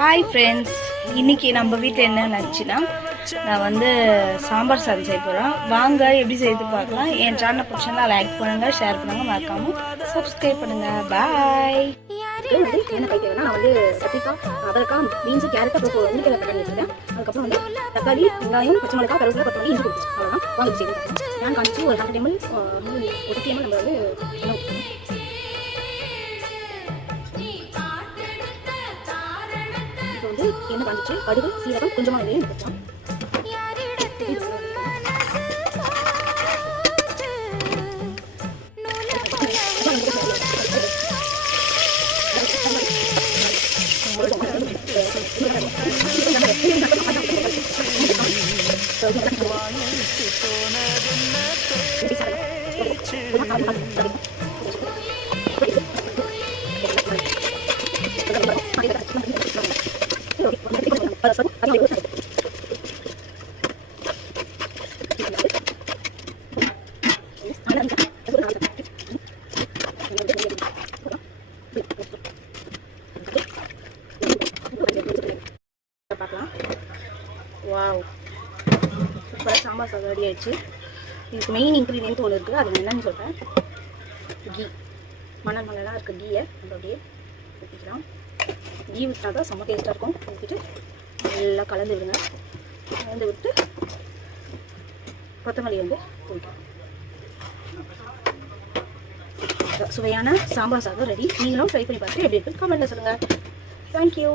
Hi friends, இன்றைக்கி நம்ம வீட்டில் என்ன நினச்சின்னா நான் வந்து சாம்பார் சாதம் செய்ய போகிறேன். வாங்க எப்படி செய்து பார்க்கலாம். என் சேனலை பிடிச்சிருந்தா லைக் பண்ணுங்கள், ஷேர் பண்ணுங்கள், மறக்காமல் சப்ஸ்கிரைப் பண்ணுங்கள். பாய். வந்து என்ன கை தேவைன்னா நான் வந்து கத்திரிக்காய், அவரைக்காய், பீன்ஸு, கேரட், அப்புறம் உருளைக்கிழங்கு கட் பண்ணி வச்சுருக்கேன். அதுக்கப்புறம் வந்து தக்காளி, வெங்காயம், பச்சை மிளகாய், கருவேப்பிலை, கொத்தமல்லி, இஞ்சி கொடுத்துச்சு. அவ்வளோதான். வாங்க செய்து நான் காமிச்சு ஒரு 100 ml ஒரு 50 ml நம்ம வந்து எண்ணெய் ஊற்றணும். இப்போ வந்து எண்ணெய் காமிச்சு கடுகு, சீரகம், கொஞ்சமாக வந்து வச்சோம். வாவ், சூப்பராக சாம்பார் சாதம் ரெடி ஆயிடுச்சு. இதுக்கு மெயின் இன்க்ரீடியன்ட் ஒன்று இருக்குது, அது என்னன்னு சொல்கிறேன். கீ, மணலாம் இருக்குது. கீயை நம்ம அப்படியே ஊற்றிக்கலாம். கீ விட்டால் தான் செம்ம டேஸ்ட்டாக இருக்கும். ஊற்றிட்டு நல்லா கலந்து விடுங்க. கலந்து விட்டு கொத்தமல்லி வந்து ஊற்றிக்கலாம். சுவையான சாம்பார் சாதம் ரெடி. நீங்களும் ட்ரை பண்ணி பார்த்துட்டு எப்படி இருக்குன்னு கமெண்ட்டில் சொல்லுங்கள். தேங்க்யூ.